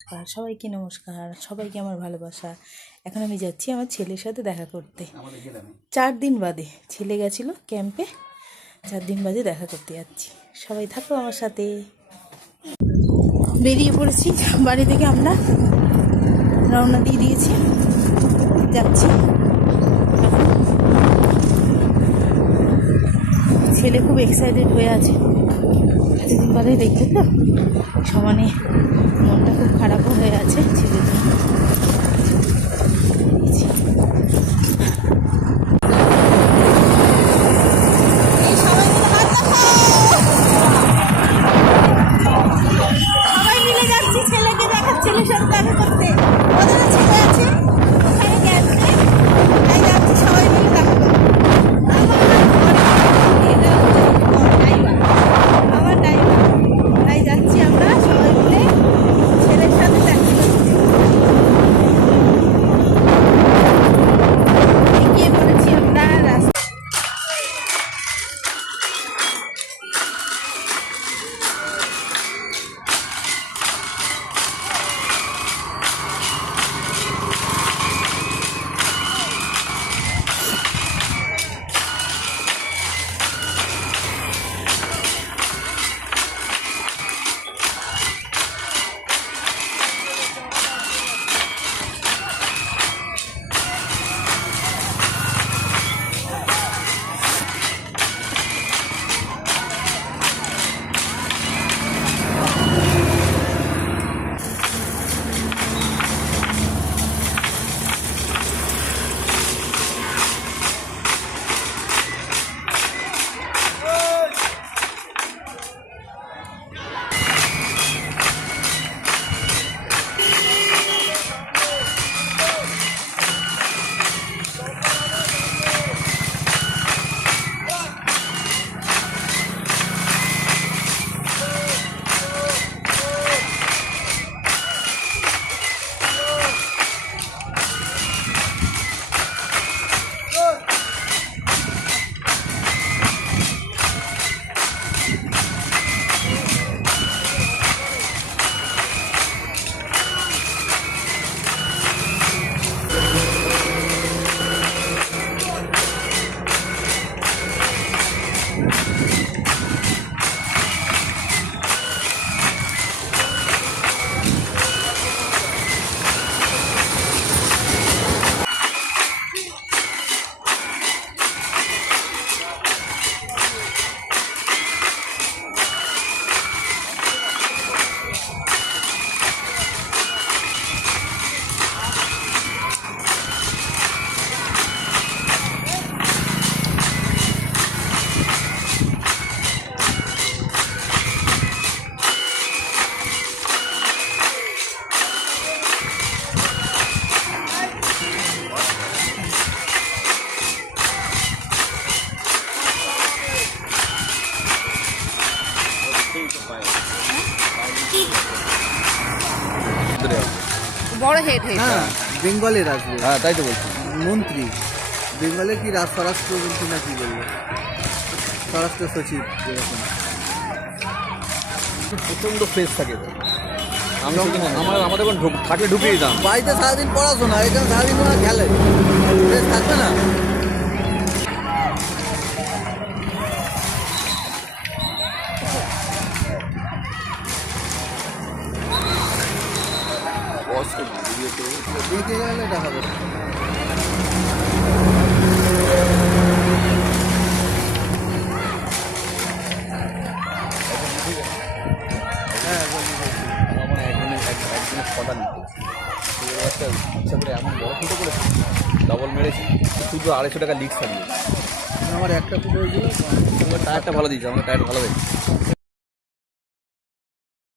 আর সবাইকে নমস্কার, সবাইকে আমার ভালোবাসা। এখন আমি যাচ্ছি আমার ছেলের সাথে দেখা করতে। 4 দিন বাদে ছেলে গেছিলো ক্যাম্পে, 4 দিন বাদে দেখা করতে যাচ্ছি। সবাই থাকো আমার সাথে। বেরিয়ে পড়েছি বাড়ি থেকে, আমরা রওনা দিয়ে দিয়েছি, যাচ্ছি। ছেলে খুব এক্সাইটেড হয়ে আছে, এতদিন বাদে দেখতে তো, সমানে মনটা খুব খারাপও হয়ে আছে ছেলের জন্য। সবাই মিলে যাচ্ছি ছেলেকে দেখা, ছেলের সাথে দেখা করতে। ওদেরও ছেলে আছে ওখানে ক্যাম্পে, তাই যাচ্ছি সবাই মিলে দেখা করতে। আমার ড্রাইভার, তাই যাচ্ছি আমরা সবাই মিলে ছেলের সাথে দেখা করতে। এগিয়ে পড়েছি আমরা রাস্তা। বড় হেড হেড, হ্যাঁ বেঙ্গলের আসবে। হ্যাঁ তাই তো বলছি। মন্ত্রী বেঙ্গলের কি স্বরাষ্ট্রমন্ত্রী না কি বললো, স্বরাষ্ট্র সচিব এরকম। প্রচণ্ড ফ্রেশ থাকে। আমি আমাদের থাকলে ঢুকিয়ে দিতাম। বাড়িতে সারাদিন পড়াশোনা, এখানে সারাদিন ওরা খেলে, ফ্রেশ থাকবে না। দেখে গেলে এটা হবে না। হ্যাঁ একদিনের ছটা নিতে একটা ইচ্ছা করে এমন বড় ফুটো করেছি, ডবল মেরেছি, শুধু 250 টাকা লিক সারিয়ে। আমার একটা ফুটো হয়েছিল, টায়ারটা ভালো দিয়েছে, আমার টায়ার ভালো হয়েছে।